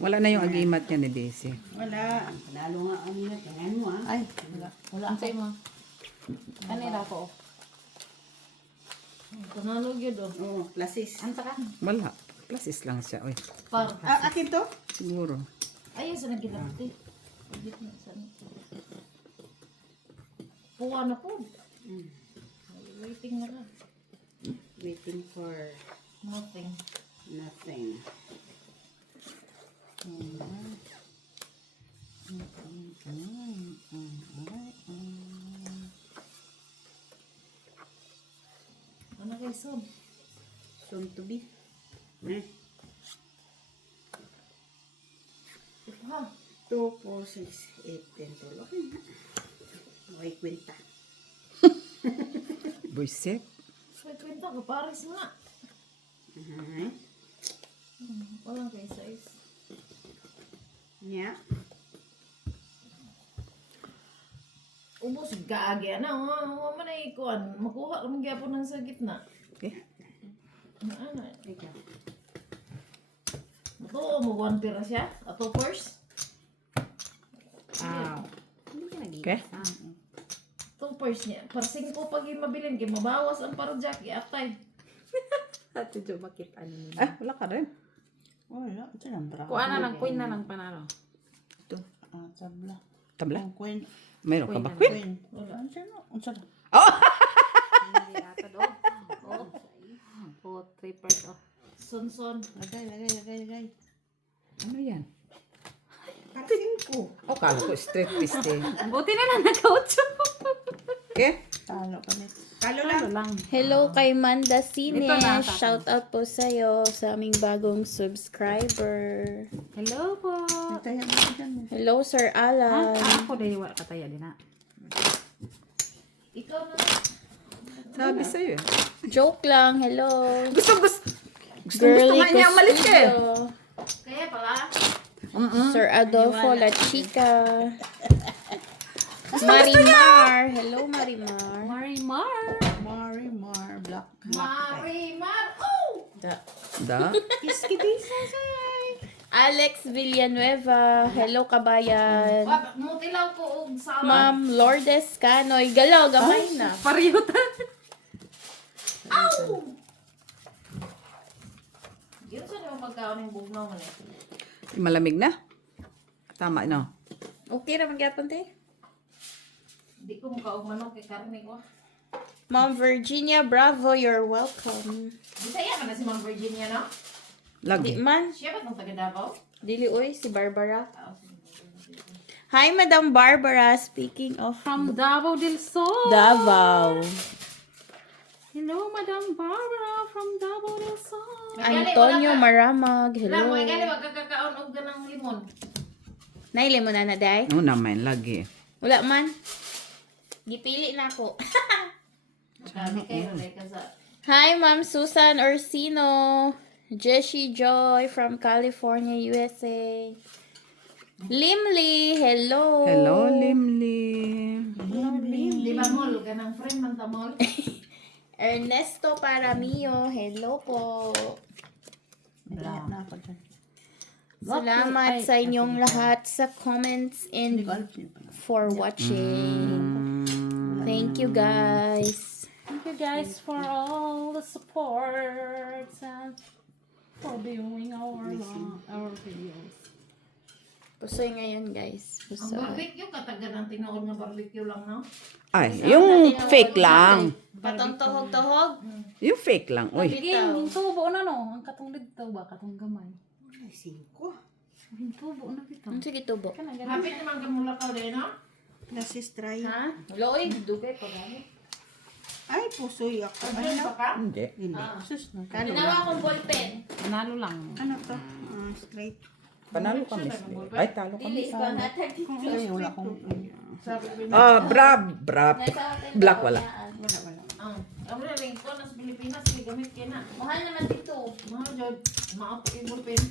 Wala na yung agimat niya ni Daisy. Wala. Lalo nga ang ingat. Tingnan mo ah. Ay, wala. Wala Ang sa'yo mo. Kanila ko. Panalo yun o. Oo, plasis. Anta ka? Wala. Plasis lang siya. Oy. Par. Akin to? Siguro. Ayun sa nagkilapti. Pagit na sa puwa na po. Waiting na lang. Waiting for Nothing. nothing. Ano kayo son? Soon to be. Eh, Ha? 2, 4, 6, 8, 10, 12. Okay na. Okay, kwenta. Buisit. May kwenta ka. Paris nga. Walang kayo size. Yeah. Ubos gaagi na. Huwag mo na ikuan. Makuha kami gyapon ng sa gitna. Okay. Ano? Ikaw. Ito mo 1 pira siya. Ato first. Hindi ka nag-iisa. Okay. Ito first niya. Parsing ko pag mabilin. Kaya mabawas ang parajak. Iatay. Ate Jo, bakit ano nila? Ah, wala ka rin. Wala. Ito lang bravo. Kuha na lang, queen na lang panalo. Ito. Tabla. Tabla. Ang queen. Mayroon ka ba? Queen Queen. Wala. Ano siya no? Ano siya? Hindi ata do. Oh, 3 part oh. Son. Lagay. Ano yan? Kating ko. Oh, kala ko straight twist eh. Buti na lang nagka-8. Okay? Talo kami. Talo Ano lang. lang. Hello kay Manda Sine. Ito na, Shout out po sa'yo sa aming bagong subscriber. Hello po. Tayo mo dyan. Hello Sir Alan. Ako dahil wala kataya din na. Ikaw na. Sabi sa'yo eh. Joke lang. Hello. Gusto Girly nga niya umalis ka eh. Custodio. Kaya pala. Sir Adolfo La Chica. Marimar. Hello Marimar. Marimar. Marimar. Black. Marimar. Oh! Da? Alex Villanueva. Hello kabayan. Mutilaw ko og salad. Ma'am Lourdes Canoy. Galaw, gamay na. Pariyutan. Ow! Yun sa naman magkaon ng bugnaw man eh. Malamig na? Tama, no? Okay naman gyapon te. Hindi ko mukha og manok kay karne ko. Ma'am Virginia Bravo, you're welcome. Bisaya ka na si Ma'am Virginia, no? Di Lagi. man. Siya ba itong taga Davao? Dili oy, si Barbara. Ah, Hi, Madam Barbara. Speaking of From Davao del Sur. Davao. Hello, Madam Barbara from Davao del Sur. Antonio Maramag. Hello. Hello. May gali magkakakaon og ganang limon. Naili mo na day? Oo naman, lagi. Wala man. Gipili na ako. Kami kayo lay ka sa Hi, Ma'am Susan Orsino. Jessie Joy from California, USA. Limli, hello. Hello, Limli. Di ba mol ganang friend man ta mol? Ernesto Paramio, hello po. Wala na ako dyan. Salamat sa inyong lahat sa comments and for watching. Thank you guys. Thank you guys for all the support and for viewing our videos. Pusoy ngayon guys. Ang Pusoy. barbecue katagan ang tinuod nga barbecue lang, no? Ay, yung fake lang. Patong tuhog-tuhog. Yung fake lang. Uy. Sige, yung tubo na no. Ang katong dito ba? Katong gamay. Ay, 5. Yung tubo na kita. Ang sige tubo. Kana ganun. Hapit naman ka mula ka din, no? Plasis try. Ha? Loy, dugay pa gani. Ay, pusoy ako. Ano pa ka? Hindi. Hindi. Sus, no. Talo lang. Ginawa akong ballpen. Panalo lang. Ano to? Straight. Panalo kami. Ay, talo Dili kami. ba natin? Ay, wala akong... Sabi ko na. Ah, brab. Black wala. Wala. Ang ring ko nas Pilipinas gamit kay na. Mahal naman dito. Mga jod, maapo yung bulpen.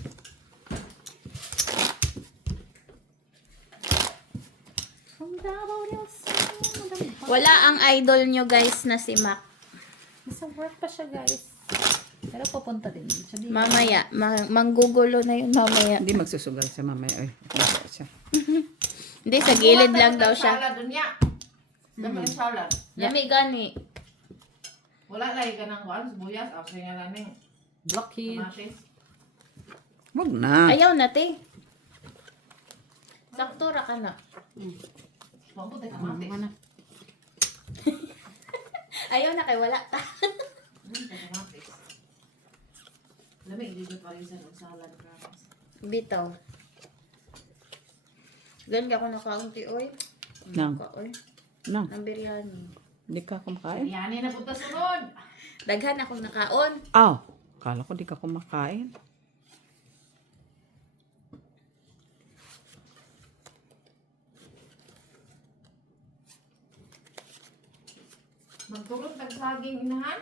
From Davao del Sur. Wala ang idol nyo guys na si Mac. Nasa work pa siya guys. Pero papunta din. Sabi, Mamaya. Manggugulo na yun mamaya. Hindi magsusugal siya mamaya. Ay, nasa siya. Hindi, sa gilid lang daw siya. Salad dun niya. Dami ng salad. Lami gani. Wala lagi ka ng kuan, sibuyas, after nga lang ng blockhead. kamatis. Wag na. Ayaw na, te. Sakto ra ka na. Mabuti kamatis. Mana? Ayaw na kay wala ka. Kamatis. Lamig, hindi pa rin sa salad. Bitaw. Gan ako nakaunti, oy. Nang. Oy. Nang. Ang biryani. Hindi ka kumakain? Yan na punta sunod. Daghan akong nakaon. Aw. Kala ko di ka kumakain. Magtulog tagsaging inahan.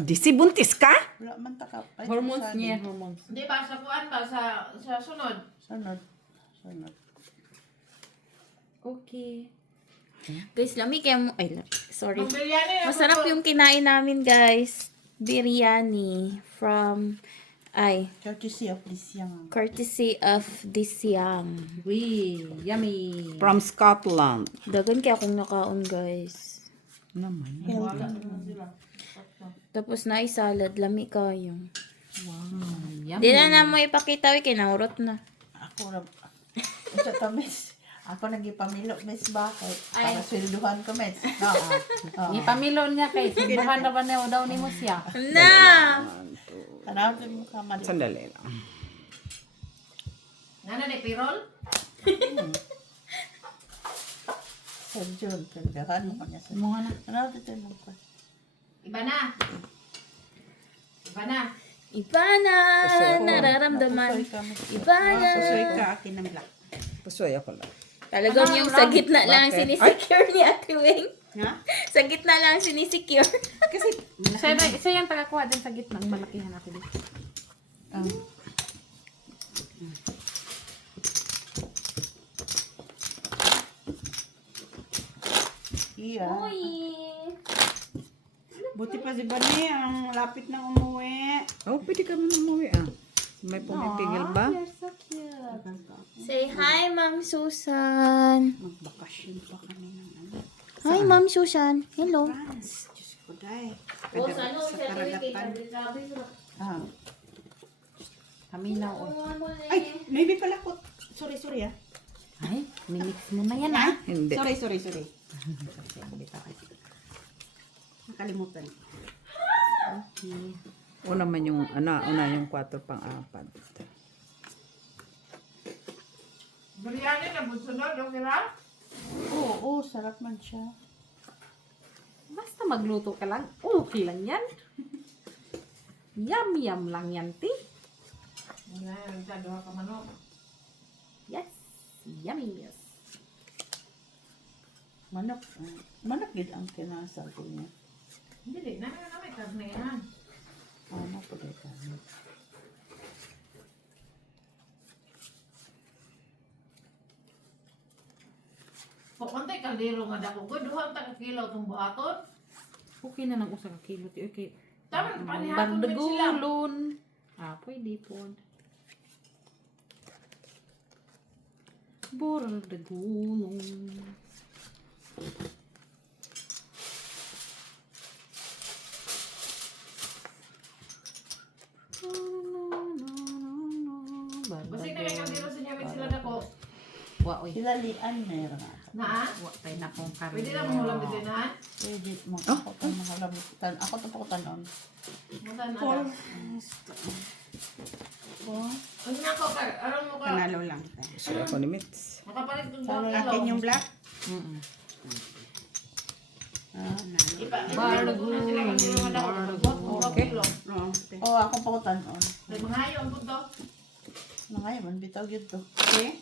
Di si buntis ka? Wala man taka. Ay, Hormones saging. niya, hormones. Hindi ba sa kuan ba sa sunod? Sunod. Sunod. Okay. Guys, lami kaya mo. Ay, sorry. Ang biryani na Masarap yung kinain namin, guys. Biryani from Courtesy of this young. courtesy of Disiang. Wee, yummy. From Scotland. Dagan kaya akong nakaon, guys. Naman. wala naman sila. Tapos na salad, lami kayo. Wow, yummy. Di na mo ipakita, we kinahurot na. Ako ra. Sa tamis. Ako nagipamilo, Miss, bakit? Ay. Para swelduhan ko, Miss. No. Oo. Ni pamilon niya kay simbuhan na ba na daw ni mo siya. Na! Tanawin mo ka, Mali. Sandali lang. Nana ni pirol? Sa June, tindahan mo kanya sa... Mga na. Tanawin tayo mo ka. Iba na. Iba na. Iba na nararamdaman. Napusoy ka, Miss. Iba na. Pusoy ka, akin ng black. Pusoy ako lang. Talagang yung sa gitna lang Bakit? sinisecure ni Ate Wing. Ha? Sa gitna lang sinisecure. Kasi siya yung tagakuha din sa gitna ng malakihan natin dito. Iya. Uy! Buti pa si Bani, ang lapit na umuwi. Oh, pwede ka man umuwi ah. May pumipigil ba? You're so cute. Say hi, Ma'am Susan. Magbakasyon pa kami ng ano. Hi, Ma'am Susan. Hello. France. Diyos ko, day. Oh, sa ano, Sa karagatan. Ah. Kami na o. Ay, maybe pala ko. Sorry ah. Ay, mimix mo na yan Ha? ah. Hindi. Sorry. Nakalimutan. Okay. Una man yung, una yung 4 pang-4. Biryani na sunod, okay ra? Oo, sarap man siya. Basta magluto ka lang, okay lang yan. Yum lang yan, ti. Wala, nagsaduha ka manok. Yes, yummy. Yes. Manok. Manok gid ang kinasal ko niya. Hindi, na may karne yan. Ano po dito? Pukuntay kaldero nga dako. Duha ta ka kilo itong buhaton. Okay na nang usa ka kilo, ti. Okay. Tama, panihatong din sila. Bardagulon. Pwede po. Bardagulon. Basta na may kaldero sa inyo, sila dako. Wa, oy. Sila lian meron nga. Na Wa, tayo na pong karne. pwede na mong ulam din na. Pwede mo. Ako pa mga ako to po tanon. Mata na. Paul. Ang nako ka, aron mo ka. Panalo lang. Gusto ako ni Mitz. Makapalit kong Salo 2 akin kilo. yung black. Mm-mm. Nalo. Bardagulon sila kaldero nga dako. Okay. Oh, ako pa ko tanon. Mangayo ang punto. Nangayon, bitaw yun to. Okay?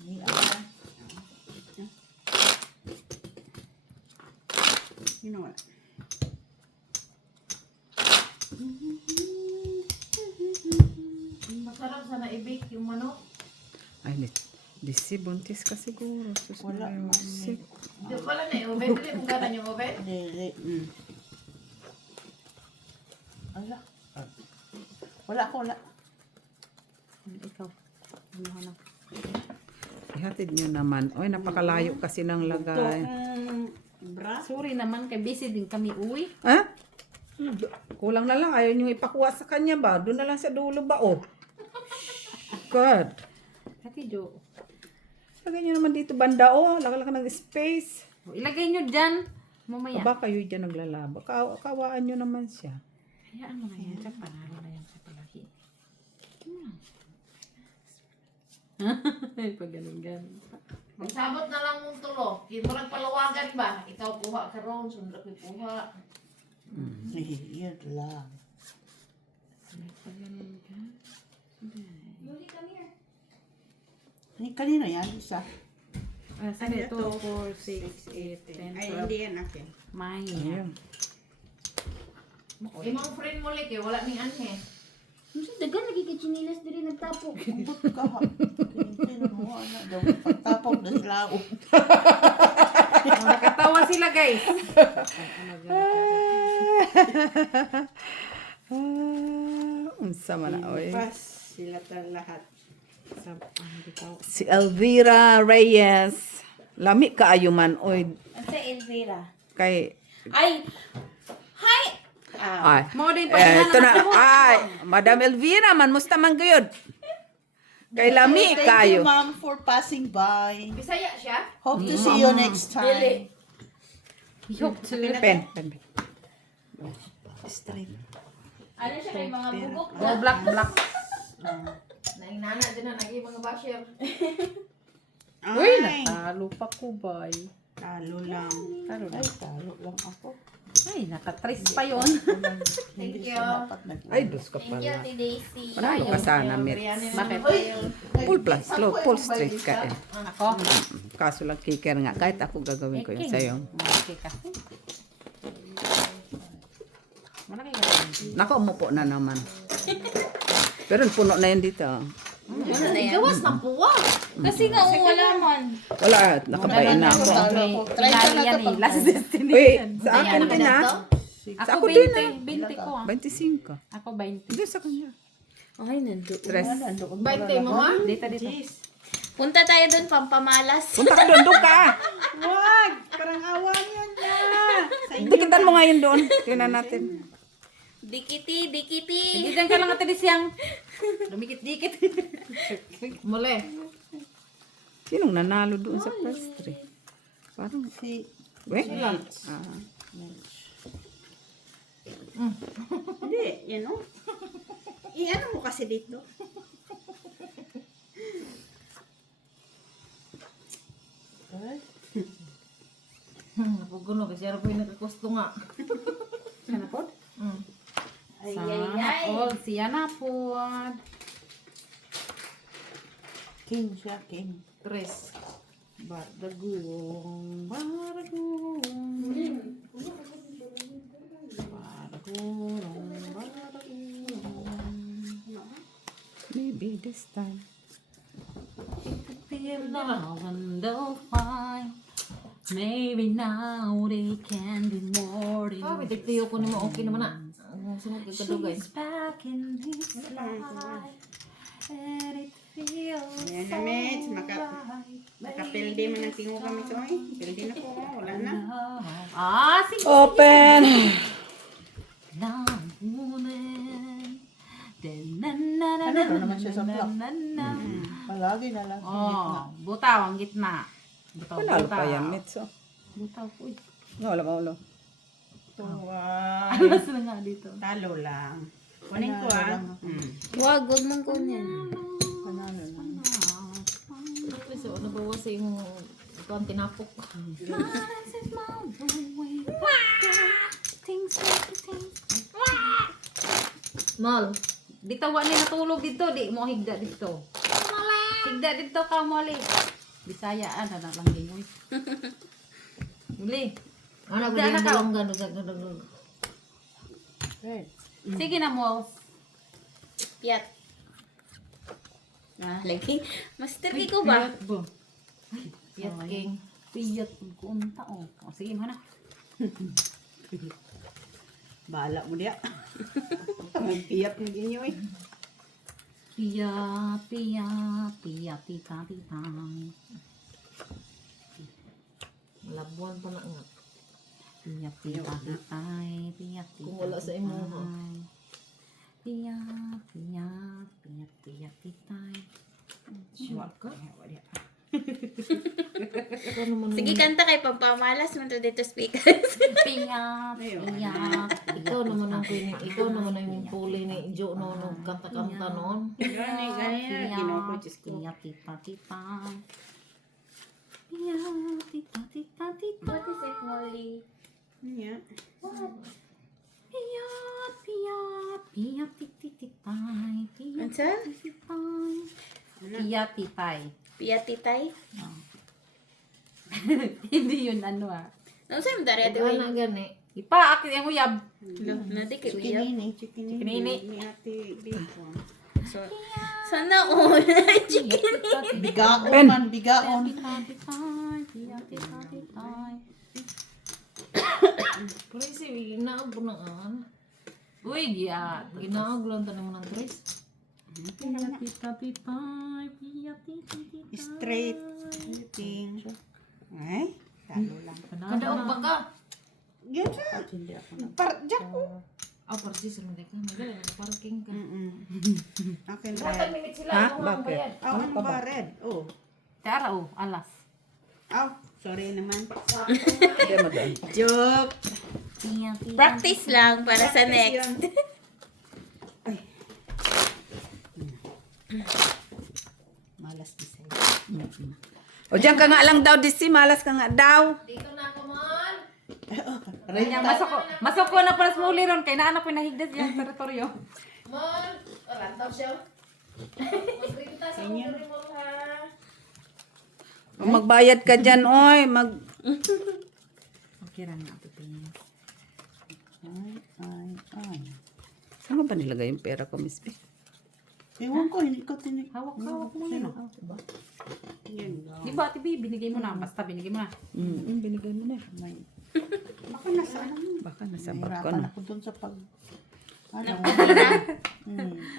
Hindi ako. You know what? Masarap sana i-bake yung manok. Ay, di si buntis ka siguro. Wala man. Sick. Di wala na yung oven. Dili mo ganan yung oven. Dili. Ala. Wala ko, wala. Ikaw. Ano na? Ihatid nyo naman. Oy, napakalayo kasi ng lagay. Bra? Sorry naman, kay busy din kami uwi. Ha? Kulang na lang. Ayaw nyo ipakuha sa kanya ba? Doon na lang sa dulo ba? Oh. God. Hati Jo. Lagay nyo naman dito banda. Oh, laki-laki ng space. Ilagay nyo dyan. Mamaya. Aba, kayo dyan naglalaba. Kawaan nyo naman siya. Hayaan mo na yan. Sa panalo na yan sa palagi. Pag ganun-ganun. Magsabot na lang mong tulo. Murag palawagan ba? Ikaw kuha ka ron, sundra ko kuha. Yan lang. Pag ganun-ganun. Ay, kanina yan, isa. Sige, 2, 4, 6, 8, 10, Ay, 12. hindi yan akin. Mine. Ayun. Imong friend mo like wala ning anhe. Mas dagan lagi kay chinilas diri nagtapo. Ambot ka ha. Tintin mo, ano daw. Pagtapog na sila ako. Nakatawa sila guys. Unsa man na, oy. Pas sila lahat. Si Elvira Reyes. Lami kaayo man, oy. Asa Elvira? Kay... Ay. Hi. Ay. Mo din Ito na. Ay, Madam Elvira man, musta man gayud? Kay lami Thank kayo. you, ma'am, for passing by. Bisaya siya? Hope to see you next time. Hope to. Pen. Straight. Ano siya kay mga bugok Oh, black. Nainana din na naging mga basher. Uy, Ay, natalo pa ko ba? talo lang. Talo Ay, talo lang ako. Ay, nakatris pa yon. Hindi you. siya dapat Ay, dos ka Thank you, pala. Ate Daisy. Panalo ka sana, Mit. Bakit? Full plus, full straight ka eh. Ako? Kaso lang kicker nga. Kahit ako gagawin ko yun sa'yo. Okay ka. Malaki ka. Nako, umupo na naman. Pero puno na yun dito. Ano na yan? Gawas na puwa. Kasi nga wala man. Wala, nakabain na ako. Pinali yan eh. Last Uy, destination. sa akin din ha. Sa Ako ako din ha. 20 ko ah. 25. Ako 20. Hindi sa kanya. Ay, nando. Tres. 20 mo ha? Dito. Punta tayo doon, pampamalas. Punta ka doon, doon ka. Wag! Parang awan yan na. Dikitan mo ngayon doon. Tingnan natin. Dikiti. Diyan ka lang ate Disyang. Dumikit-dikit. Muli. Sinong nanalo doon sa first three? Parang Si Weh? Hindi, yan o. I-ano mo kasi dito? Napugulo kasi araw po yung nakakusto nga. Sana po? Ay, Sana all siya na po. King siya, king. Tres. Baragong. Maybe this time. Feel now and they'll find. Maybe now they can be more than Ah, bitigtiyo ko ni mo. Okay naman na. Ang sunod ka kadugay. she's back in his life. And it feels Yan so na, Mitch. right. Nakapildi man ang tingo kami, Soy. Pildi na po. Wala na. Ah, sige. Open! Now woman. Na Ano naman siya sa block? na. Palagi na lang. Oh, butaw ang gitna. Butaw, Panalo pa yan, Mitso. Butaw po. Wala ba ulo? Tuwa. Alas na nga dito. Talo lang. Kunin ko ah. Wag mong kunin. Panalo lang. So, nabawas sa yung ikaw ang tinapok. Mal. Dito wala natulog dito, di mo higda dito. Higda dito ka mali. Bisaya ana na lang gingoy. Muli. Ano ko Diyan yung na ka. bulong Red. Sige na mo. Piat. Ah, lagi. Master ko ba? Yat king. Piyat ko unta oh. O, sige mo na. Bahala mo diya. Magpiyap ng inyo eh. Pia, pia, pia, tita, tita. Labuan pa na nga. Pia, tita, tita, pia, tita. Kung wala sa imo, ha? Pia, pia, pia, pia, tita. Sure ka? Ikaw naman Sige, kanta kay pagpamalas mo to dito speakers. Pia, pia, ikaw naman ang pining, ikaw naman ang puli ni Jo no nung kanta-kanta noon. Gani, gani na. Ginoo ko, Diyos ko. pia, tita, tita. Pia, tita, tita, tita. What is it, Molly? Niya. Pia, pia, pia, titi, titay. Pia, Ansa? titay. Pia, titay. Pia titay? Hindi yun ano ah. Ano sa'yo mo dari ate Ikaw Wayne? na gani. Ipa, akin yung uyab. Nadikit uyab. Chikinini. Chikinini. Ni ate Bacon. Sana all. Chicken. Bigaon man, bigaon. Tita, titay. Pia, tita, titay. Pero si ginaag po na an. Uy, giyat. Ginaag lang tayo mo ng dress. Pia, tita, titay. Pia, tita, titay. Straight. Ting. Ay, talo lang. Kadaog pa ka. Yan sa. Parjak ko. Ah, parsis rin ka. Magaling na parking ka. Akin red. minutes sila. Ha? Bakit? Oh, ano ba red? Oh. Tara, oh, alas. Oh, sorry naman. Hindi mo doon. Joke. Pia, tita. Practice lang para sa next. Yan. Ay. Malas di sa'yo. O diyan ka nga lang daw, Disi. Malas ka nga daw. Dito na ako man. Kanya, masok ko na para sa muli ron. Kaya naanak ko nahigdas yung teritoryo. Man, rantaw siya. Magrinta sa mga mo ha. O magbayad ka dyan, oy. Okay lang nga, pipin. Ay. Saan ko ba nilagay yung pera ko, Miss B? Ewan ko, hindi ko tinig. Hawak mo yun. oh. Yan lang. Di ba, Tibi, binigay mo na. Basta binigay mo na. Binigay mo na. May. Baka nasa ano. Baka nasa bag ko Nahirapan na. ako dun sa pag... Ano?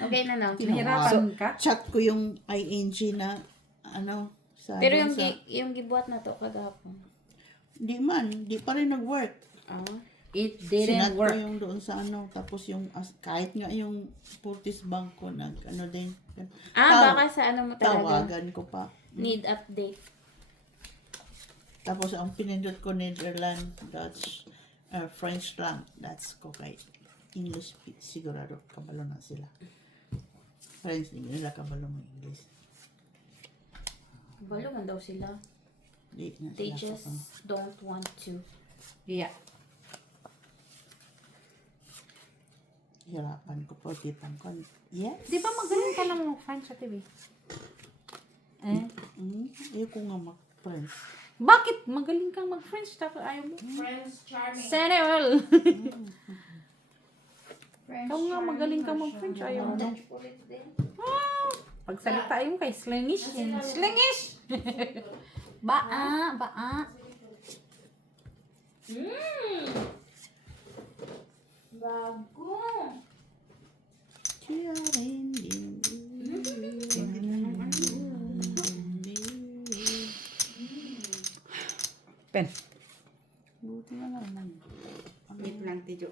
Okay na no. Nahirapan ka? Chat ko yung ing na ano sa Pero dun yung sa, yung gibuhat na to kagahapon. di man, di pa rin nag-work. It Sinat didn't ko work. yung doon sa ano, tapos yung kahit nga yung Fortis Bank ko nag ano din. Baka sa ano mo talaga. Tawagan ko pa. Need update. Tapos ang pinindot ko Netherlands, Dutch, French lang. That's ko kay English sigurado kabalo na sila. French hindi nila kabalo mo English. Balo man daw sila. Di na They sila just kapag- don't want to. Yeah. hirapan ko po tipan ko. Yes. Di ba magaling ka lang mag-French sa TV? Ayoko nga mag-French. Bakit? Magaling kang mag-French tapos ayaw mo? Friends charming. Senegal! Ikaw nga magaling kang mag-French ayaw mo. Pagsalita yung kay slingish. Slingish! Baa, baa. Bago. Pen. Buti na naman. Wait lang, Tijo.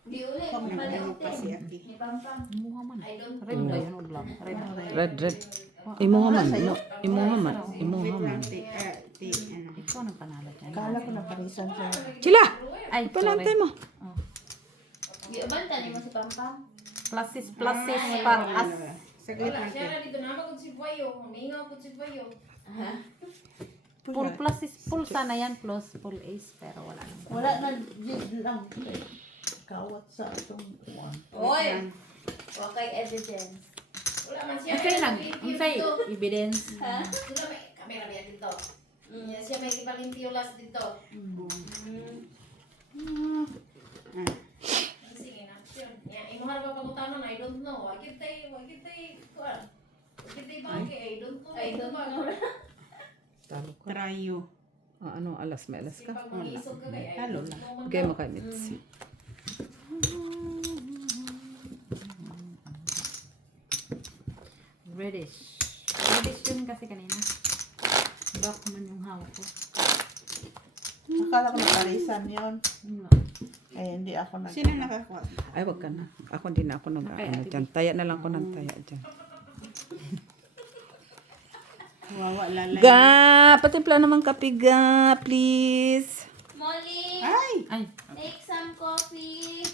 Di uli, Ano mapalit pa si Aki? Ni Pampam. Imuha man. I don't Red ba yun o black? Red. Red. Imuha man. No, imuha man. Imuha Wait man. lang, ano. Ikaw nang panalo dyan. Kala ko na parisan sa... Sila! Ay, Palantay sorry. mo. Di banta ni mo si Pampam. Pluses para us. Saglit Wala lang. siya na dito na magod si Bayo. Humingaw ko si Bayo. Full plus is full sana yan plus full ace pero wala nang. Wala na, jig lang. Kawat sa itong one. Oy! Okay, evidence. Wala man siya. Unsay nang nagpipil unsay dito. evidence? Sila may kamera niya dito. Niya siya may ipalimpyo las dito. Sige na. Ya, imo harap pa pangutanon, I don't know. Wakit tay kuan. Wakit tay bagay, I don't know. I don't know. Talo ko. Trayo. Ano, alas may alas ka? Pag mag-iisog ka kay, I Talo don't lang. know man Bigay daw. mo kay Mitzi. Swedish. Swedish yun kasi kanina. Bachman yung hawak ko. Akala ko nakarisan yun. Ano? Kaya hindi ako nag... Sino nakakuha? Ay, wag ka na. Ako hindi na ako ano dyan. Taya na lang ako ng taya dyan. Wawa lalay. Ga! Patimpla naman kape, ga. Please. Molly, Ay! Ay, make some coffee.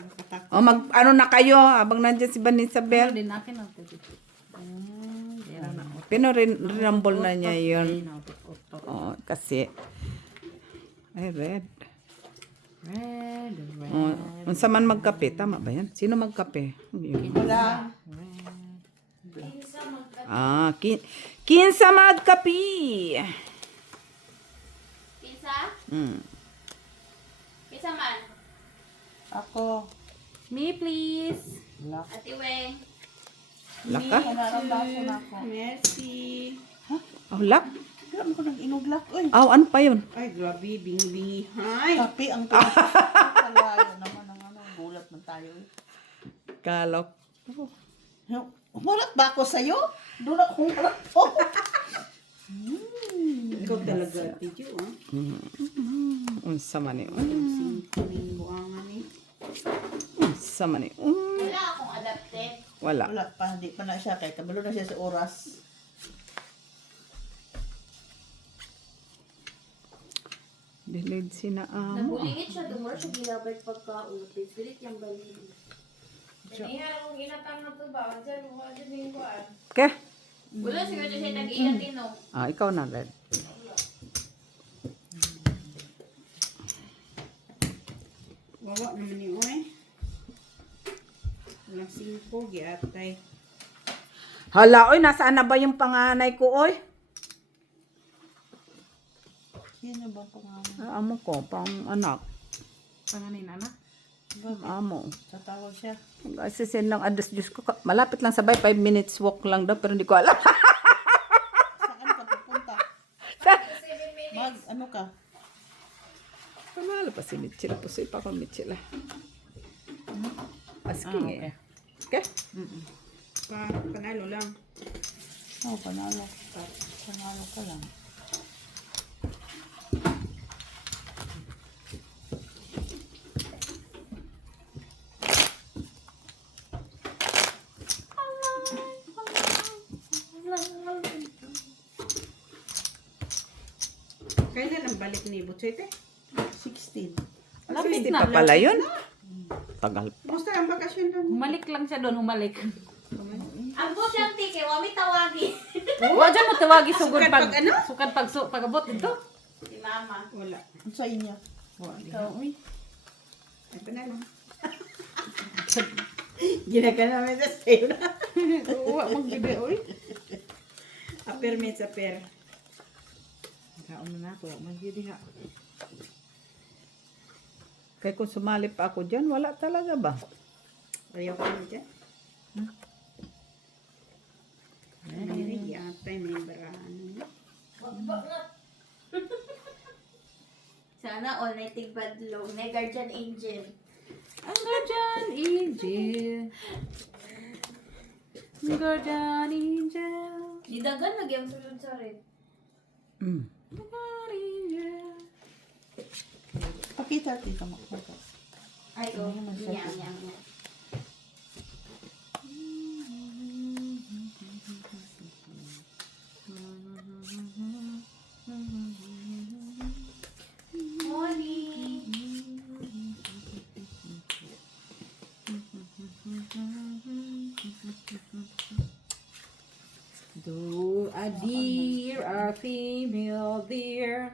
Nakatakot. O, ano na kayo habang nandyan si Vanessa ano Bell. din akin ako. Dira na. Pero rinambol na niya yun. Red, Oh, kasi. Ay, red. red. Oh, unsa man magkape, tama ba yan? Sino magkape? Yun. Wala. Ah, kinsa magkape. Pizza? Mm. Pizza man. Ako. Me, please. Wala. Ate Weng. Laka? Nanarabaso na ako. Merci. Oh, lak. Grabe ko nang inuglak. Uy. Aw, ano pa yun? Ay, grabe. Bingi-bingi. Ay! Kape ang pinakalayo naman ng ano. Gulat man tayo. Kalok. Umulat ba ako sa'yo? Doon ako umulat po. Ikaw talaga, Tidyo, ah. Unsa man eh. Singkuling buangan eh. Unsa man eh. Wala akong adapted. Wala. Wala pa. Hindi pa na siya. Kaya kabalo na siya sa oras. Delayed si na amo. Nabulingit siya, dumor siya ginabay pagka-ulit. Pilit yung balik. Dinihan kung inatang na to ba? Diyan, wala dyan yung kuwan. Okay? Wala siguro siya nag-iyatin, no? Ah, ikaw na, red. Wawa naman ni Oy. Walang 5, giatay. Hala, oy, nasaan na ba yung panganay ko, oy? Sino ba pangalan? Ah, amo ko, pang anak. Panganin na. Amo. Tatawag siya. Asisend lang address, Diyos ko. Malapit lang sabay, 5 minutes walk lang daw, pero hindi ko alam. Saan ka pupunta? Mag, ano ka? Panalo pa si Mitchell. Pusoy pa ako, Mitchell. Asking eh. Okay? Panalo lang. Oh, panalo. Panalo ka lang. Kailan ang balik ni Butsoy, te? 16. Lapit 60 na. pa pala yun. Tagal. Gusto ang bakasyon doon. Humalik lang siya doon, humalik. Ang po siyang tike, wami tawagi. Wa dyan mo tawagi sugod Sugad pag pag ano? sugad pag abot dito. Si Mama. Wala. Ang sa inyo. Ikaw, uy. Ay, panalo. Ginaka namin sa sa'yo na. Wa magbibi, uy. Aper meets aper. Kaon na nato, magbibi ha. Kaya kung sumali pa ako dyan, wala talaga ba? Ayaw ko na dyan. Ay, yatay, may baraan. Wagbak na. Sana all night tigbadlong. May guardian angel. Ang guardian angel. Guardian angel. Didagan lagi ang sulod sa red. Mm. Guardian angel. Pakita dito mo. Ay, oh. Nyam. Molly. Do a deer, a female deer,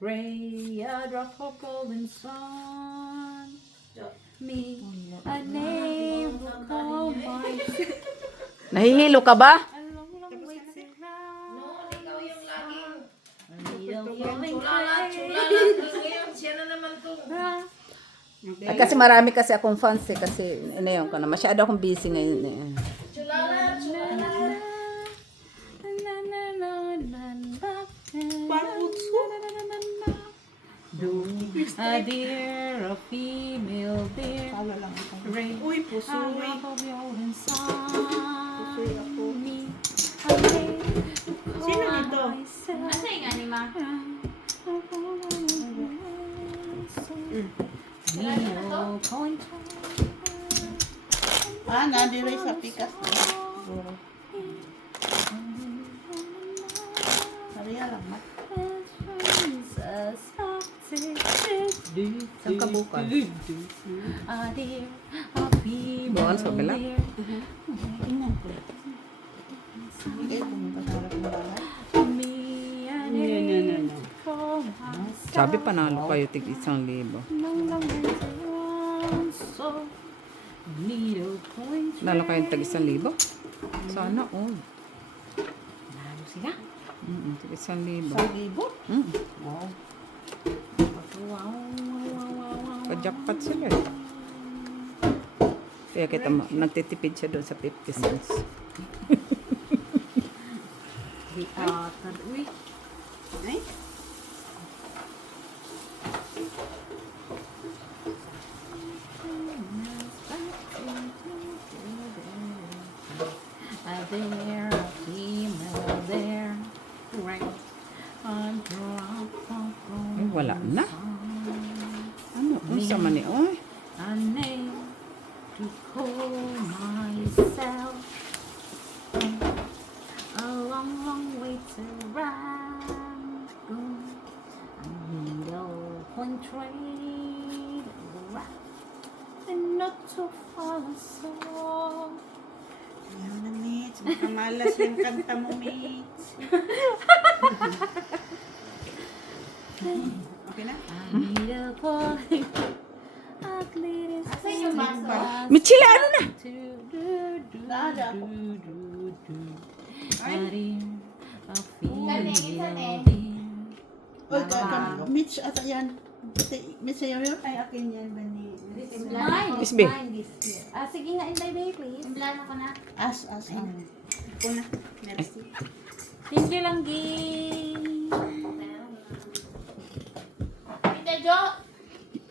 ray a drop of golden sun. Me, a name will call my Nahihilo ka ba? long, long way to run. Noon, ikaw yung laging Yung chulala. Ngayon, siya na naman to. Ay, kasi marami kasi akong fans eh. Kasi inayon ko na. Masyado akong busy ngayon eh. Chulala. A deer, a female deer, Pala lang ito. ray Uy, a pusoy. drop of golden sun. Suy ako. me. I made Sino nito? myself. Asa yung anima? Zero point. Nadiri sa pikas na. Siguro. Sariya lang, ma. Saan ka bukas? Doon sa kabila? Hindi, pumunta sa harap ng bahay. No. Sabi panalo kayo tig 1,000. Nalo kayo tig 1,000? Sana all. Nalo sila. Tig 1,000. Sa libo? Wow. Wow. Pa-jackpot sila eh. Kaya kita nagtitipid siya doon sa 50 cents. Uy. Ay? There, a female there, right on Ay, wala na. Ano? Ano sa mani? Oy. a name to call myself. A long, long way to run. A needle point trade and not to fall so. Ayaw na, Mitch. Makamalas yung kanta mo, Mitch. Okay na? I need a boy. At least Asa yung baso? Michila, ano na? Nada ako. Oy, Mitch, ata yan. Mitch, sa'yo yun? Ay, akin yan, Bani. Mine. Miss B. Mine this year. Sige nga, Inday Bay, please. Timplahan ako na. As. Ako na. Merci. Thank you lang, Gay. Tita Jo!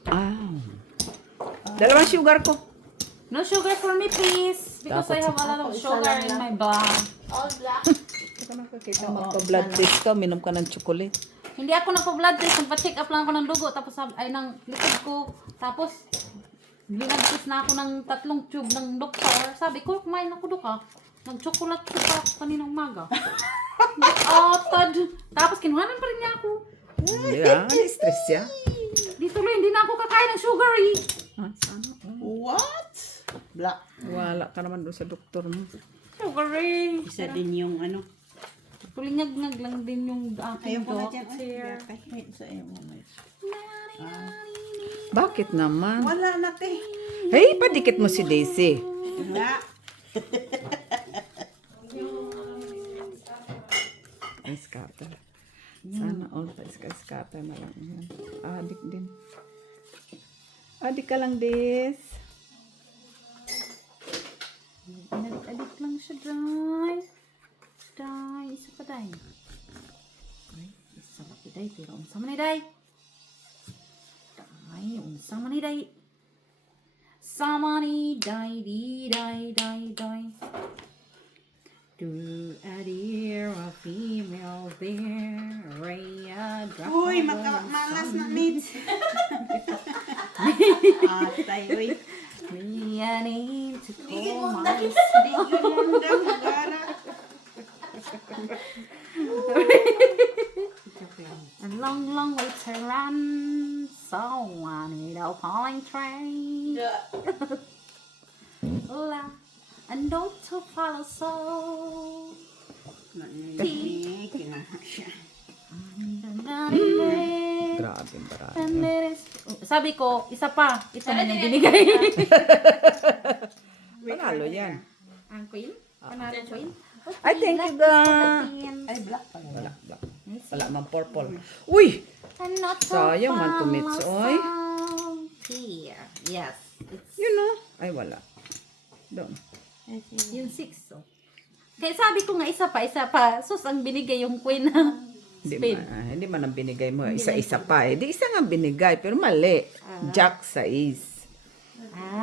Ah. Dalawang sugar ko. No sugar for me, please. Because I have a lot of sugar in my blood. All black. Saka nakakita magpa-blood test ka, minom ka ng chocolate. Hindi ako nagpa-blood test. Nagpa-check up lang ako ng dugo. Tapos ay ng likod ko. Tapos binagtis na ako ng 3 tube ng doktor. Sabi ko, kumain ako duka. Nag-chocolate ko pa ako kaninang umaga. Tapos kinuhanan pa rin niya ako. Yeah, stress siya. Di tuloy, hindi na ako kakain ng sugary. Ah, sana. What? Black. Wala ka naman doon sa doktor mo. Sugary. Isa din yung ano. Kulingag-ngag lang din yung Ayaw aking ko na doc. dyan. Here. Wait, sa iyo mo, Mitch. Bakit naman? Wala na, te. Hey, padikit mo si Daisy. Wala. Ay, scatter. Sana all pa scatter na lang yan. Adik din. Adik ka lang, Des. Adik lang siya, Day. Day, isa pa, Day. Ay, isa pa, Day. Pero unsa man ni Day? Day, unsa man ni Day? Sama ni Day, di, Day, Day, Day. To a deer, a female there, a drop Uy, of malas na, sun. Mitch. Atay, uy. Me a name to call Di myself. ganun daw, magara. A long, long way to run, so I need a falling train. La, and not to follow so. Kinaha siya. Grabe, marami. And there is, sabi ko, isa pa, ito na yung binigay. Panalo yan. Ang queen? Panalo queen? Ay, thank you, ga. Ay, black pala. Wala, black. Wala man purple. Uy! And not to Sayang man to Mitch, oy. Here. Yes. It's You know? Ay, wala. Doon. yung 6. So. Kaya sabi ko nga isa pa. Sus, ang binigay yung queen. Hindi man ang binigay mo. Isa-isa pa eh. Di isa nga binigay, pero mali. Jack 6.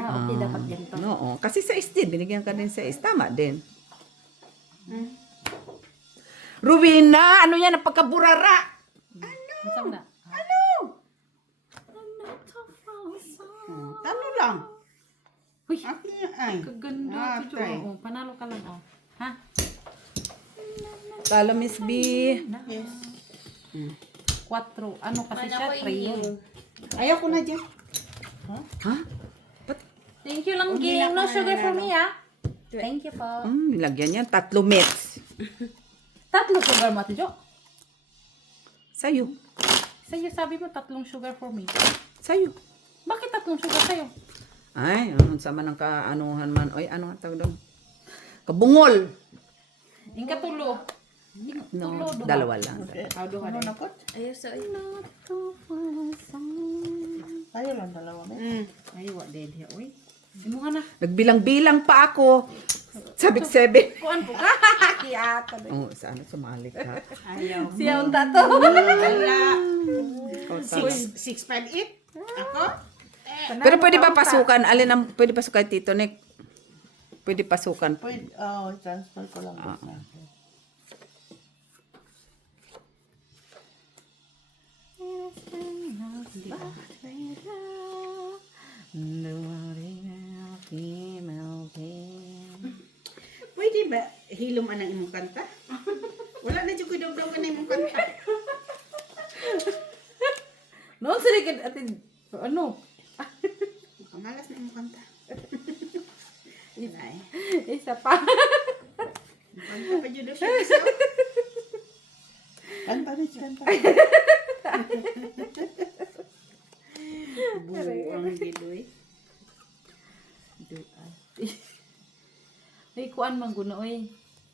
Okay, dapat ganito. Oo. Kasi 6 din. Binigyan ka din 6. Tama din. Rowena, ano yan? Ang pagkaburara. Ano na? Talo lang. Uy, Akin ay. kaganda. Chuchu. try. Oh, panalo ka lang. Oh. Ha? Talo, Miss B. Yes. 4. Ano kasi siya? 3 yun. Ayaw ko na dyan. Ha? Thank you lang, Hindi Ging. na No kaya sugar for na, me, ah. Thank you po. Nilagyan yan. 3 mets. 3 sugar mo, Ate Jo. Sa'yo. Sa'yo, sabi mo 3 sugar for me. Sa'yo. Bakit 3 sugar sa'yo? Ay, ano sa man ang kaanuhan man. Oy, ano ang tawag doon? Kabungol. Yung katulo. No, dalawa lang. Ano na po? Ayaw sa Tayo lang dalawa. Ay, what did he? Uy. Imo ka na. Nagbilang-bilang pa ako. Sabik 7. Kuan po ka. Kiyata. Oh, sana sumali ka. Ayaw. Siya ang tato. Wala. Ikaw, tama. 658. Ako? Pero pwede ba pasukan? Alin ang pwede pasukan, Tito Nick? Pwede pasukan. Pwede, transfer ko lang. Pwede ba hilom anang imong kanta? Wala na dyan ko daw ka na imong kanta. Noon sa likod atin. Ano? Kamalas na imong kanta. Ay, Isa pa. kanta pa dyan daw siya. Isa. Kanta Rich, kanta. Buang gidoy. Ay, kuan man guna, oy.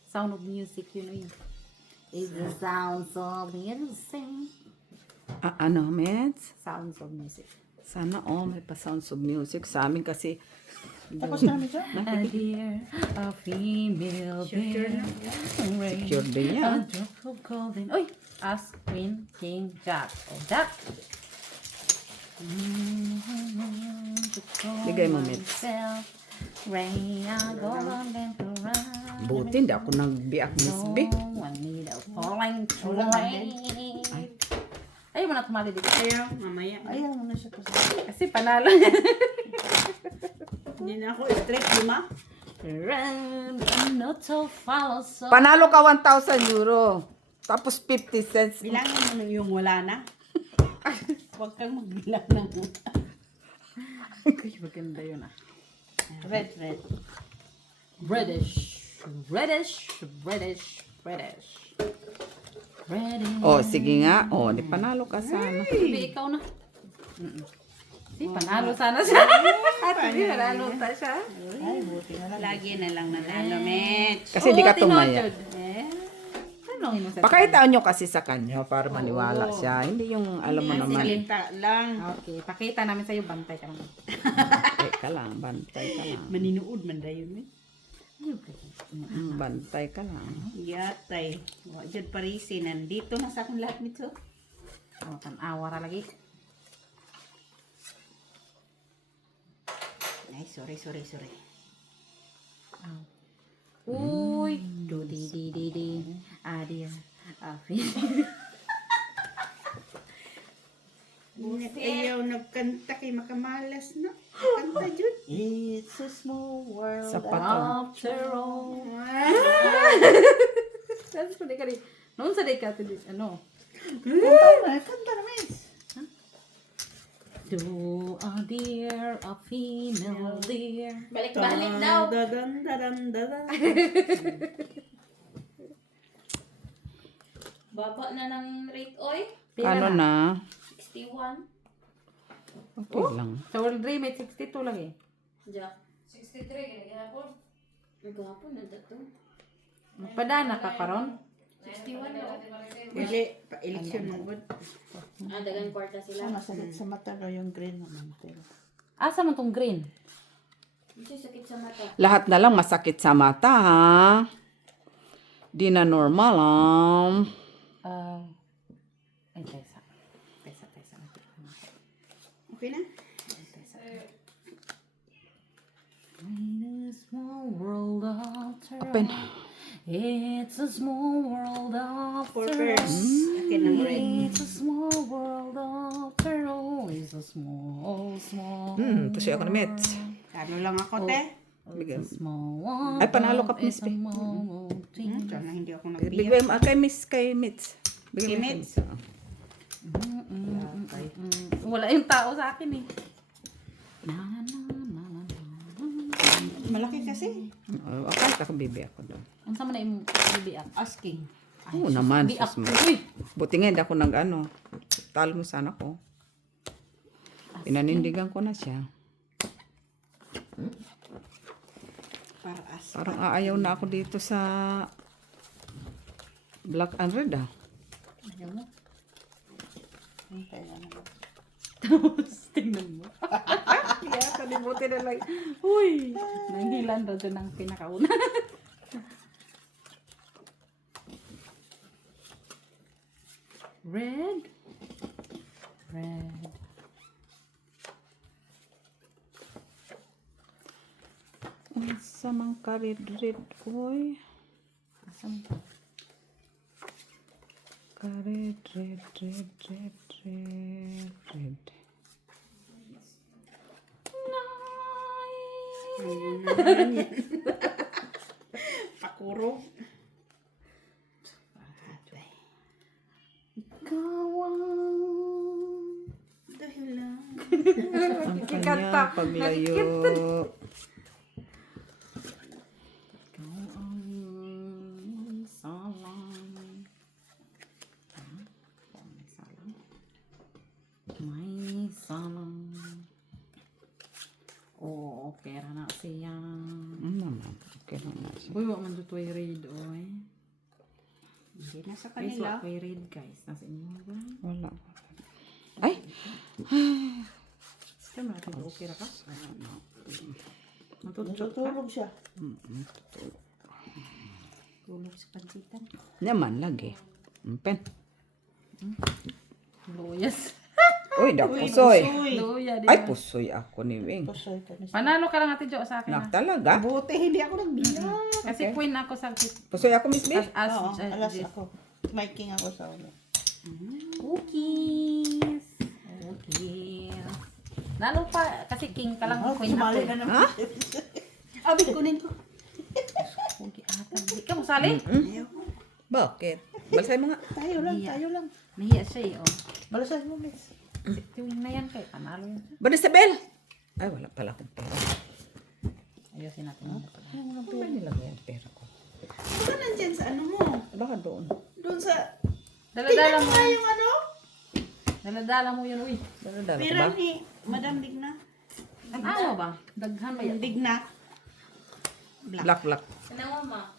Sound of music yun, oy. Is the sounds of music. Ano, Mets? Sounds of music. Sana may pa sounds of music. Sa amin kasi, Tapos na namin siya. A deer, a female bear, secure din a yan. drop of golden. Uy! Ask Queen, King, Jack. Oh, Jack! Bigay mo, Mets. Rain, a golden to run. Buti, hindi ako nagbiak, Miss B. No one need a falling rain. Ayaw mo na tumali dito. Ayaw, mamaya. Ayaw mo na siya kasi. Kasi panalo niya. Hindi na ako straight, lima. Run, not to follow so. Panalo ka 1,000 euro. Tapos 50 cents. Bilangin mo nung yung wala na. Huwag kang magbilang ng... Ay, maganda yun ah. Red. Reddish. Reddish. Oh, sige nga. Oh, di panalo ka sana. Sabi, ikaw na. Si, panalo sana siya. At hindi, panalo ta siya. Ay, buti na lang. Lagi na lang nanalo, Mitch. Kasi di ka Oo, tumaya. tinotod. Tanongin mo sa Pakita nyo kasi sa kanya para maniwala siya. Hindi yung alam mo naman. Salita lang. Okay, pakita namin sa'yo. Bantay ka naman. Bantay ka lang. Bantay ka lang. Maninuod man dayon, eh. Bantay ka lang. Yatay. Wajud Parisi. Nandito na sa akong lahat nito. Oh, tanawa ra lagi. Ay, sorry. Uy. Do di di di di. Adia. Afi. Ayaw nagkanta kay makamalas na. Kanta jud. It's a small world. Sapat. After all. That's pretty good. Noon sa day ka, ano? Kanta na, Miss. Do a deer, a female deer. Balik-balik daw. Dadan. Baba na ng rate, oy. Ano na? 61. Okay lang. Sa World Dream, may 62 lang eh. Jack. 63, ginagihapon. Nagahapon na dato. Magpadana ka karon. 61 na. Dili, pa-eleksyon mo gud. Dagang kwarta sila. Masakit sa mata daw yung green naman. Asa man tong green? Ito sakit sa mata. Lahat na lang masakit sa mata, ha? Di na normal, Ay, tesa. Okay na? In a small world after Open. all, It's a small world after Purpose. all. Akin ang red. It's a small world after all. It's a small, small. Pusoy ako ng Mets. Ano lang ako, te? Bigyan. Small world. Ay, panalo ka, Miss It's a B. small thing. Diyan na hindi ako nagbiyak. Bigyan mo kay Miss Bigyan mo Kay kay Mits? Mits. Wala yung tao sa akin eh. Na, na, na, na, na. Malaki kasi. Akala ka bibi ako doon. Ang sama na yung bibiak. Asking. Oo naman. Biak. sus mo. Uy! Buti nga hindi ako talo mo sana ko. Pinanindigan ko na siya. Para as. Parang aayaw na ako dito sa Black and Red Ayaw mo. Hintay na naman. Tapos, tingnan mo. Yeah, kalibuti na lang. Uy! Nanghilan daw doon ang pinakauna. Red. Red. Sa mang red, oy. Asan ba? Red. Ayun na naman yan. Pakuro. Kawang. Dahil lang. Ang kanya paglayo. Ikaw ang salang. May salang. May salang. Oo, pera na siya. Naman. Okay lang na siya. Uy, wak man dito ay read, oy. Hindi na sa Guys, kanila. wak ay read, guys. Nasa inyo ba? Wala. Ay! Sige, natin okay ra ka? Matutulog ka? Natutulog siya. Tulog sa pansitan. Naman lagi. Pen. Luyas. Uy, da pusoy. Luya, di Ay, ba? pusoy ako ni Wing. Pusoy ka na siya. Panalo ka lang ate Jo sa akin. Nak ah. talaga. Buti, hindi ako nagbilang. Kasi queen ako sa Pusoy ako, Miss B. Oo, alas ako. May king ako sa ulo. Cookies. Cookies. Lalo pa, kasi king ka lang, queen ako. Sumali na naman. Abi, kunin ko. Cookie ata. Hindi ka musali? Ayaw. Bakit? Balsay mo nga. Tayo lang. Nahiya siya eh, oh. Balasay mo, miss. Si Tiwing na yan kay panalo yan. Banisabel! Ay, wala pala akong pera. Ayusin natin. Oh. Ano ba nilagay ang pera ko? Baka nandyan sa ano mo? Baka doon. Doon sa... Dala-dala mo. Yung ano? Dala-dala mo yun, uy. Dala-dala ko Pera ba? ni Madam Digna. Ano ba? Daghan ba yan? Digna. Black. Ano ma?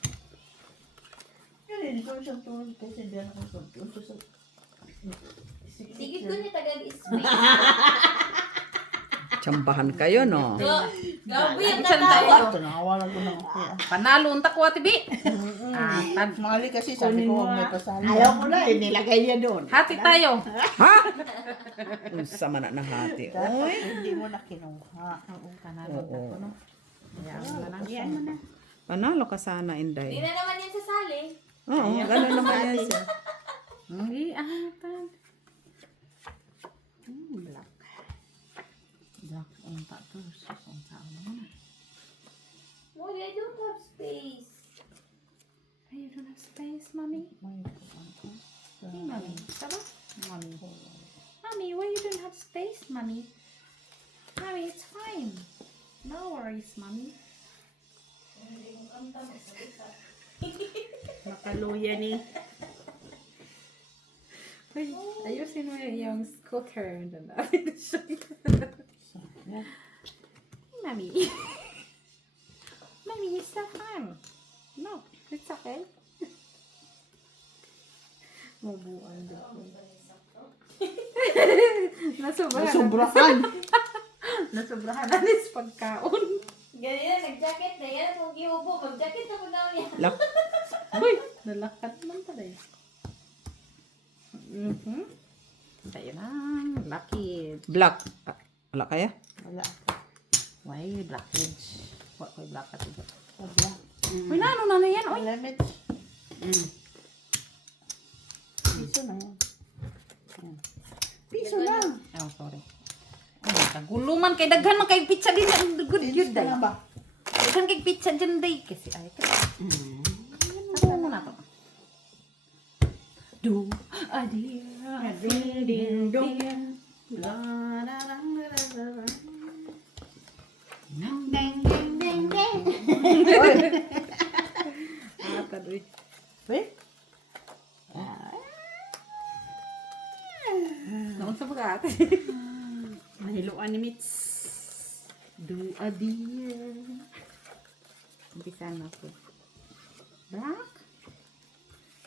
Yan, hindi ko siyang tulog kasi hindi ako sa... Sige ko ni taga-space. Tsambahan kayo, no? Gabi ang Saan tatawa. tayo? Tanawa lang ko ng ako. Panalo unta ko ati bi. Mali kasi sabi ko huwag may pasali. Ayaw ko na, nilagay niya doon. Hati tayo. Ha? Sama na hati. Uy. Hindi mo na kinuha. Oo, panalo unta ko, no? Hayaan mo na lang siya. Yan mo na. Panalo ka sana, Hindi Inday. na naman yan sasali. Oo, gano'n naman yan siya. Hindi, ahatan. Black. Black unta to. Sus, unta ako naman. Well, I don't have space. Ay, you don't have space, mommy. Hey, mommy. Tama? Mommy. Mommy, why you don't have space, mommy? Mommy, it's fine. No worries, mommy. Makaluya ni. Ay, ayusin mo yung scooter. Natin siya. Mommy. Mommy, it's so fun. No, it's okay. Mabuan daw. Nasubrahan. Nasubrahan na nis pagkaon. Ganyan, nag-jacket na yan. Kung gihubo, mag-jacket na po daw niya. Lak. Uy, nalakat naman pala eh. Tayo lang. Lucky. Black. Wala kaya? Wala. Why, blockage. What ko'y blockage? Wala. Uy, na, ano na yan? Uy, Wala, Mitch. Piso na yan. Yan. Piso lang. Oh, sorry. Oh, kaguluman kay daghan man kay pizza din ang good yun Piso day. na ba? Daghan kay pizza din day kasi ay kasi. Ano mo na to? Do a dear Ding dong. La la la la la la. Ding ding ding ding. Kadoy. Wait. Noon sa pag-ate. Mahiluan ni Mitz. Do a dear. Umpisa na po. Black?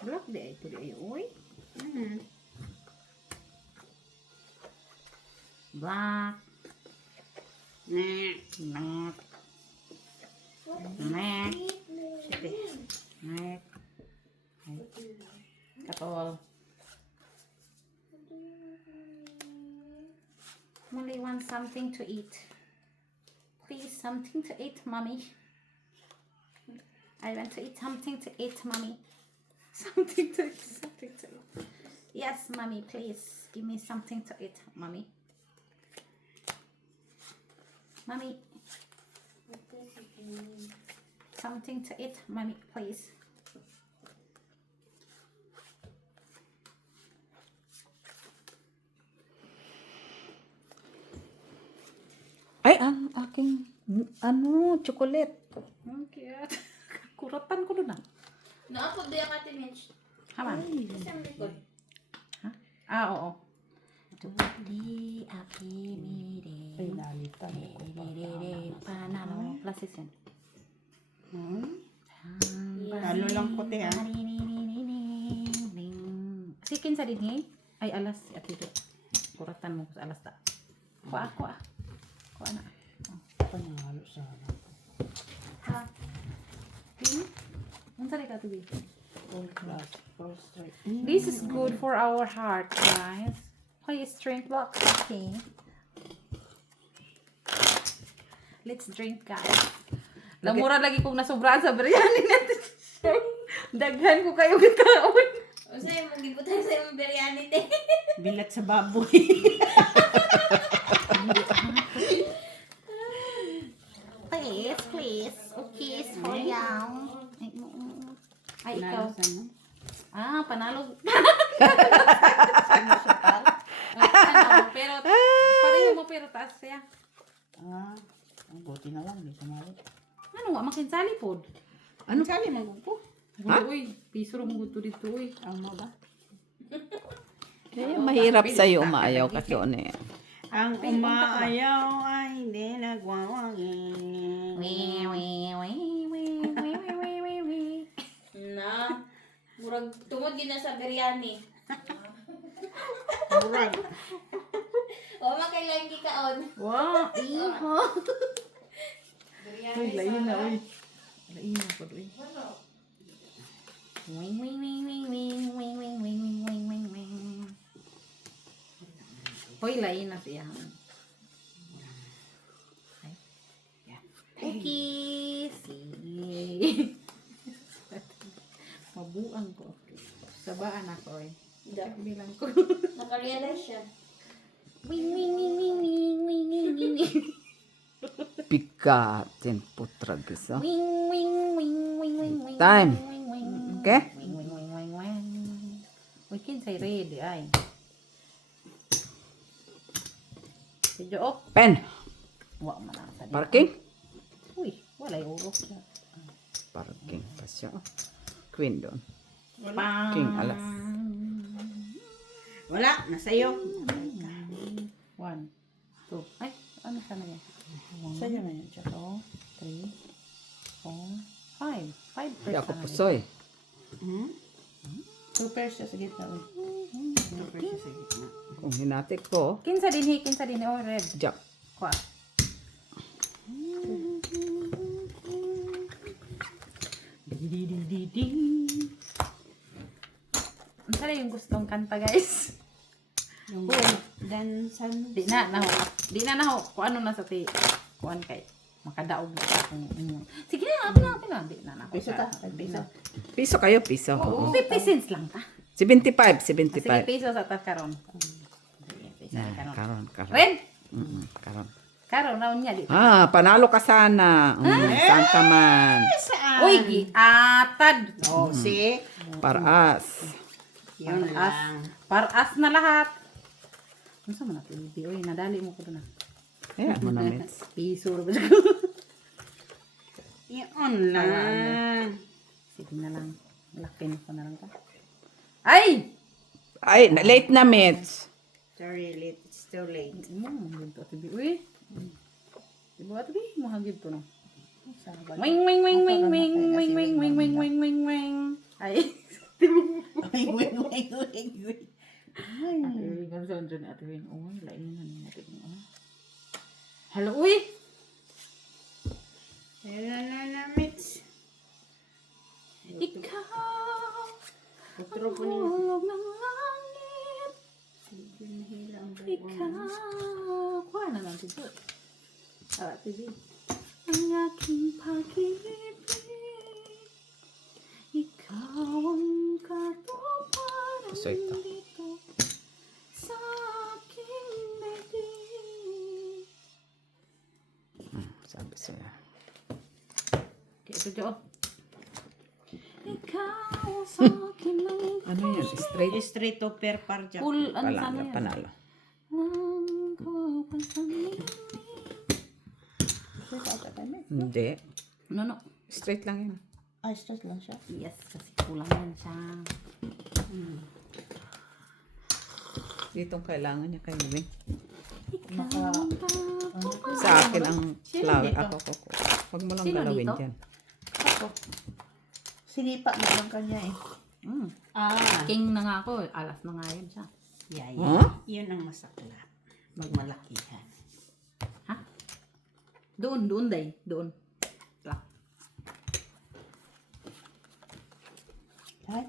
Black di ay tuloy ay uy. Black. Black. Black. Siyete. Black. Katol. Molly wants something to eat. Please, something to eat, mommy. I want to eat something to eat, mommy. Something to eat, something to eat. Yes, mommy, please. Give me something to eat, mommy. Mommy. Something to eat, mommy, please. Ay, ang aking, chocolate. Ang cute. Kuratan ko doon ah. Naapod di ang ate Mitch. Haman. Kasi ang likod. Ah, oo. Di aki mire. Ay, nalitan. Panalo. Plasis yan. Lalo lang puti ah. Sikin sa dinhi. Ay, alas. At ito. Kuratan mo sa alas ta. Kuha. Kuha na. Panalo sa Ha? Pin? Ang sari ka to be? full class, full straight. This is good for our heart, guys. Please drink black coffee. Let's drink, guys. Lamura lagi kong nasobrahan sa biryani natin. Daghan ko kayo gikaon. O sa'yo, magibutay sa'yo ang biryani din. Bilat sa baboy. Please. Okay, for you. Ay, ikaw. Ah, panalo. Pero, pareho mo pero taas siya. Ah, ang buti na lang, hindi tumalo. Ano nga, makinsali po. Ano kali magugpo? Uy, piso rin mo dito, uy. Ang ba? Eh, mahirap sa'yo umaayaw kasi ano eh. Ang umaayaw ay hindi nagwawagi. Na, murag tungod yun na sa biryani. Murag. O, makailang kikaon. Wow, iho. Biryani Uy, lain na, uy. Lain na po, uy. Uy, lain na siya. Cookies. Mabuang ko. Sabaan ako, eh. Bilang ko. Nakarealize siya. Pikatin putrag isa. Time. Okay? Uy, kinsay ready, ay. Si Jook. Pen. Wa man ang tadi. Parking. Uy, walay urok siya. Parking pa siya. Queen doon. Pang. King alas. Wala, nasa'yo. 1, 2. Ay, ano sana yan? Sa'yo na yun, siya. 2, 3, 4, 5. 5 Di pairs ako na pusoy. Two pairs siya sa gitna. uy. Two pairs sa gitna. Kung hinatik ko, Kinsa dinhi, oh, red. jack. Kwa. Ang sala yung gustong kanta, guys. Yung dansan. Di na naho. Kung ano na sa ti. Kuan kay. Makadaog na akong sige na, ako na. Di na ako. Piso ta, piso. Piso kayo, piso. Oo, Oo. 50 cents lang ta. 75, Sige, 75. piso sa tas karon. Sige, piso Nah, karon. karon, karon. Ren, Karon. karon raw niya di. Panalo ka sana. Saan ka man. Saan? Uy, giatad. Oh, see? Paras. Yun lang. Paras na lahat. Ano sa mga TV? Uy, nadali mo ko doon na. Ayan mo na, Mits. Piso ra ba? Yun lang. Sige na lang. Lakin ko na lang ta. Ay! Ay, late na, Mits. Sorry, late. It's too late. Ganito TV. Uy. Diba TV? Mahagid to no. Wing wing wing wing wing wing wing wing wing wing wing wing. Ay. Wing, wing, wing, wing, wing. Ay, ganun dyan ate Wing. Oh, lain na natin. Hello, uy! Na, Mitch. Ikaw, Putro po niyo. hulog ng langit. Ikaw, kuha na lang dito. Ah, TV. Ang aking pag-ibig. Ikaw ang katuparan So, ito. dito sa aking daigdig. Sabi sa'yo. Okay, ito dyan. Ikaw sa akin ang Ano yan? Straight? Straight to per par dyan. full, ano sana Panalo, yan? panalo. Lang ko pasanin. Hindi. No. Straight lang yan. Ay, stress lang siya. Yes, kasi kulang yan siya. Ditong kailangan niya kayo, Wing. Naka, Sa akin ang flower. Ako. Huwag mo lang Sino galawin dito? dyan. sinipa na lang kanya eh. King na nga ako. Alas na nga yun siya. Yeah. Huh? Yun ang masaklap. Magmalakihan. Ha? Doon, day. Doon. Plak. Ay.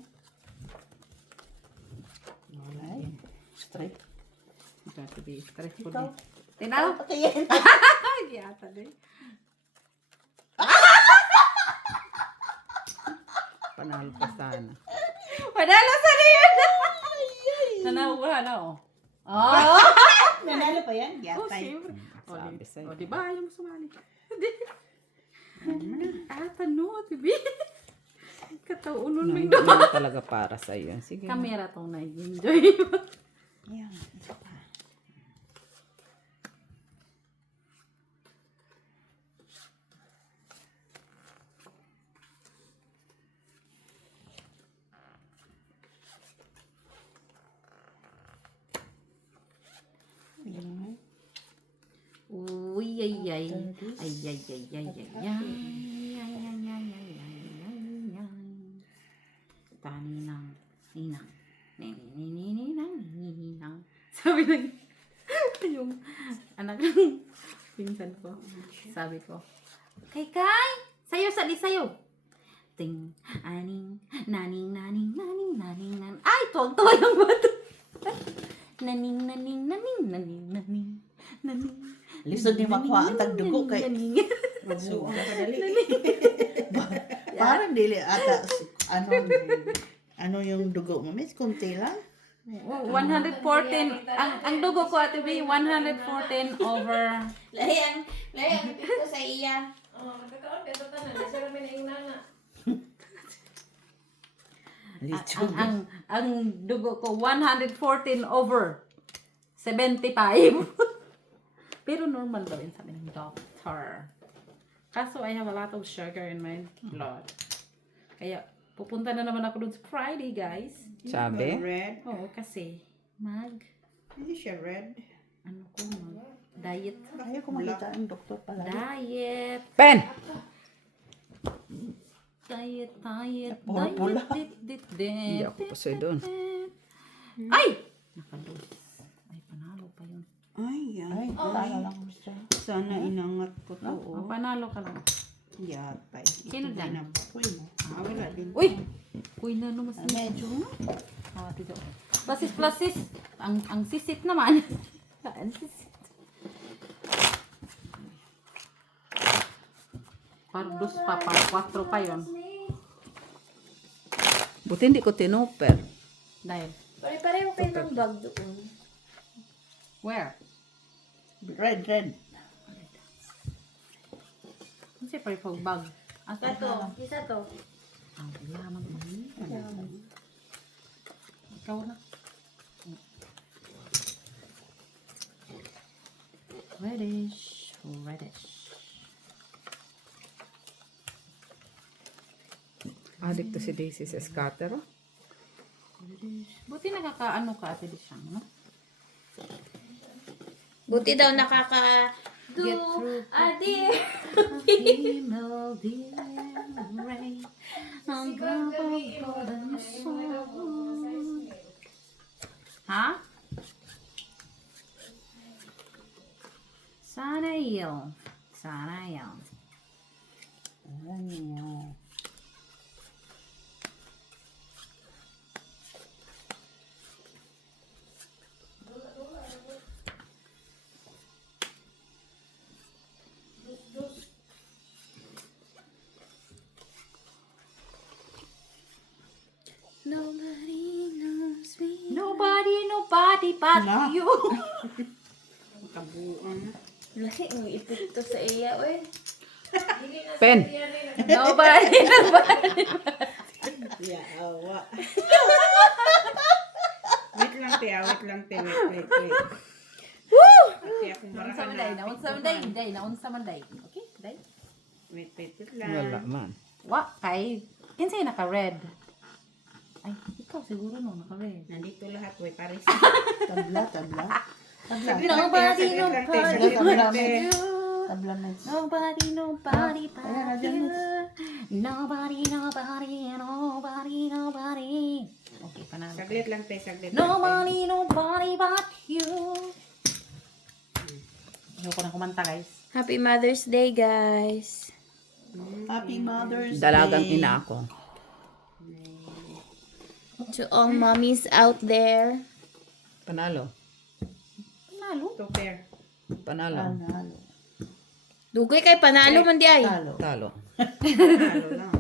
Ay. Straight. Ito to be stress ko Ikaw. din. Tinaw? Patayin. Giyata din. Panalo ka sana. Padala sa riyan! Nanaw ba na oh? Oh! Nanalo pa yan? Oh, Yatay. siyempre. Sabi sa'yo. O, di ba? Ayaw mo sumali. Tanong, tibi. Kataunon mo Hindi naman talaga para sa'yo. Sige. Kamera tong nag-enjoy. Yan. Isa pa. Uy, ay, ay. Ay, ay, ay, ay, ay, ay. Ay, ay, ay, ay, ay, ay. Taninang, ninang. Ninang. Sabi ng, yung anak ng pinsan ko. Sabi ko, Kay, sayo, sali, sayo. Ting, aning, naning, naning, naning, naning, naning. Ay, tuwag-tuwa yung bato. Naning, naning, naning, naning, naning, naning. Lisod ni makuha ang tagdugo kay So, ang kadali. parang dili ata ano yung dugo mo, Miss? Kunti lang. 114, ang dugo ko ate B, 114 over. Layang dito sa iya. Oh, magkakaon ka sa tanan. Nasa ramin na yung nana. Litsod. ang dugo ko 114 over 75. Pero normal daw yun sabi ng doctor. Kaso I have a lot of sugar in my blood. Kaya pupunta na naman ako dun sa Friday, guys. Sabi? Red. Oo, kasi Hindi siya red. ano ko, diet. Ayaw ko makita ang doktor pala. Diet. Pen! Diet. Puro pula. Hindi ako pusoy doon. Ay! Nakalos. Ay, panalo pa yun. Ay, yan. Ay, tala lang ko siya. Sana inangat ko to. Oh, panalo ka lang. Yatay. Sino dyan? Uy mo. Wala din. Uy! Uy, na naman sa Medyo. dito. Plasis. Ang sisit naman. Ang sisit. Pardos pa, par 4 pa yun. Buti hindi ko tinoper. Dahil, Pare-pareho kayo ng bag doon. where? Red. Ano siya pa yung bag? Asa Ito, isa to. ang laman mo. Ikaw na. Reddish. Adik to si Daisy sa scatter. Oh. Buti nakakaano ka ate di siya, no? Buti daw nakaka... Get through. Adi! Female dear rain. Ang golden sun. Ha? Sana yun. Ano? Nobody knows me. Nobody but Hala. you. Kabuang. Laki mo ipito sa iya, oy. Pen. Nobody. Yeah, awa. Wait lang, te. Wait. Woo! Ate, akong Naunsa man barahan day, na. naunsa man day. Okay, day. Wait Wala lang. man. Wa kay kinsay naka-red? Ay, ikaw siguro no naka-red. Nandito lahat, wait, pares. Tabla. Nobody, nobody. Tabla na. Nobody but you. Nobody. Okay, panalo. Saglit lang, te, saglit. Nobody but you. Ayoko na kumanta, guys. Happy Mother's Day, guys. Happy Mother's Dalagang Day. ina ako. To all mommies out there. Panalo. Panalo. To pair. Panalo. Panalo. Dugoy kay panalo man di ay. Talo. Talo. Talo lang.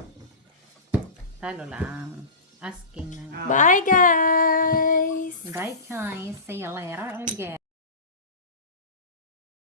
Talo lang. Asking na. Bye, guys. Bye, guys. See you later again.